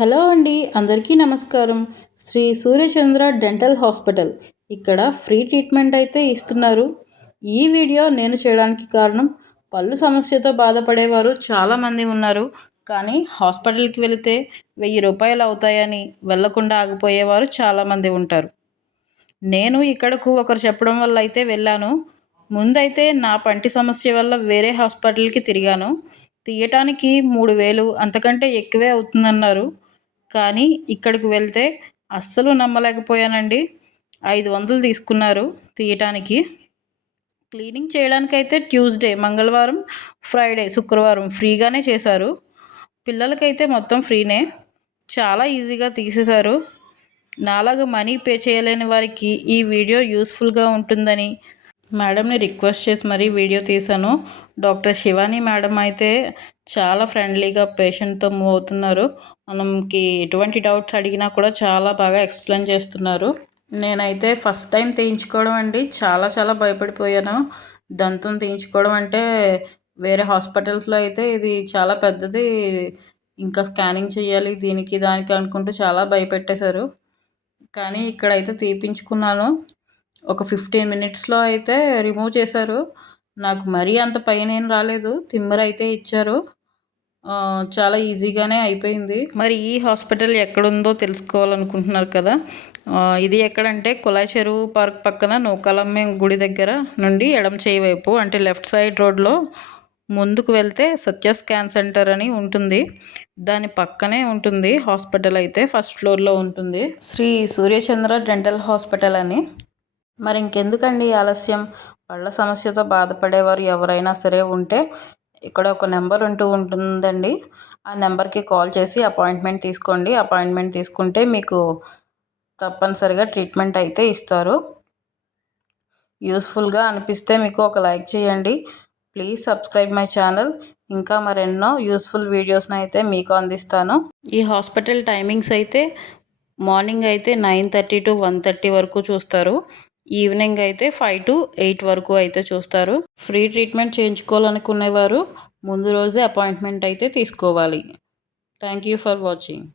Hello అండి అందరికీ నమస్కారం. శ్రీ సూర్యచంద్ర డెంటల్ హాస్పిటల్ ఇక్కడ ఫ్రీ ట్రీట్మెంట్ అయితే ఇస్తున్నారు. ఈ వీడియో నేను చేయడానికి కారణం పళ్ళు సమస్యతో బాధపడేవారు చాలామంది ఉన్నారు. కానీ హాస్పిటల్కి వెళితే వెయ్యి రూపాయలు అవుతాయని వెళ్ళకుండా ఆగిపోయేవారు చాలామంది ఉంటారు. నేను ఇక్కడకు ఒకరు చెప్పడం వల్ల అయితే వెళ్ళాను. ముందైతే నా పంటి సమస్య వల్ల వేరే హాస్పిటల్కి తిరిగాను. తీయటానికి మూడు వేలు అంతకంటే ఎక్కువే అవుతుందన్నారు. కానీ ఇక్కడికి వెళ్తే అస్సలు నమ్మలేకపోయానండి. ఐదు వందలు తీసుకున్నారు తీయటానికి. క్లీనింగ్ చేయడానికైతే ట్యూస్డే మంగళవారం ఫ్రైడే శుక్రవారం ఫ్రీగానే చేశారు. పిల్లలకైతే మొత్తం ఫ్రీనే. చాలా ఈజీగా తీసేశారు. నాలాగా మనీ పే చేయలేని వారికి ఈ వీడియో యూస్ఫుల్గా ఉంటుందని మేడంని రిక్వెస్ట్ చేసి మరీ వీడియో తీశాను. డాక్టర్ శివాని మేడం అయితే చాలా ఫ్రెండ్లీగా పేషెంట్తో మూవ్ అవుతున్నారు. మనకి ఎటువంటి డౌట్స్ అడిగినా కూడా చాలా బాగా ఎక్స్ప్లెయిన్ చేస్తున్నారు. నేనైతే ఫస్ట్ టైం తీయించుకోవడం అండి. చాలా చాలా భయపడిపోయాను. దంతం తీయించుకోవడం అంటే వేరే హాస్పిటల్స్లో అయితే ఇది చాలా పెద్దది. ఇంకా స్కానింగ్ చేయాలి దీనికి దానికి అనుకుంటూ చాలా భయపెట్టేశారు. కానీ ఇక్కడైతే తీపించుకున్నాను ఒక ఫిఫ్టీన్ మినిట్స్లో అయితే రిమూవ్ చేశారు. నాకు మరీ అంత పైన ఏం రాలేదు. తిమ్మర అయితే ఇచ్చారు. చాలా ఈజీగానే అయిపోయింది. మరి ఈ హాస్పిటల్ ఎక్కడుందో తెలుసుకోవాలనుకుంటున్నారు కదా. ఇది ఎక్కడంటే కులాయి చెరువు పార్క్ పక్కన నూకాలమ్మే గుడి దగ్గర నుండి ఎడం చేయి వైపు అంటే లెఫ్ట్ సైడ్ రోడ్లో ముందుకు వెళ్తే సత్య స్కాన్ సెంటర్ అని ఉంటుంది. దాని పక్కనే ఉంటుంది హాస్పిటల్ అయితే ఫస్ట్ ఫ్లోర్లో ఉంటుంది. శ్రీ సూర్యచంద్ర డెంటల్ హాస్పిటల్ అని. మరి ఇంకెందుకండి ఆలస్యం? పళ్ళ సమస్యతో బాధపడేవారు ఎవరైనా సరే ఉంటే ఇక్కడ ఒక నెంబర్ ఉంటూ ఉంటుందండి. ఆ నెంబర్కి కాల్ చేసి అపాయింట్మెంట్ తీసుకోండి. అపాయింట్మెంట్ తీసుకుంటే మీకు తప్పనిసరిగా ట్రీట్మెంట్ అయితే ఇస్తారు. యూస్ఫుల్గా అనిపిస్తే మీకు ఒక లైక్ చేయండి. Please subscribe my channel. ఇంకా మరెన్నో యూస్ఫుల్ వీడియోస్ని అయితే మీకు అందిస్తాను. ఈ హాస్పిటల్ టైమింగ్స్ అయితే మార్నింగ్ అయితే nine thirty to one thirty వరకు చూస్తారు. ఈవినింగ్ అయితే ఫైవ్ టు ఎయిట్ వరకు అయితే చూస్తారు. ఫ్రీ ట్రీట్మెంట్ చేయించుకోవాలనుకునేవారు ముందు రోజే అపాయింట్మెంట్ అయితే తీసుకోవాలి. Thank you for watching.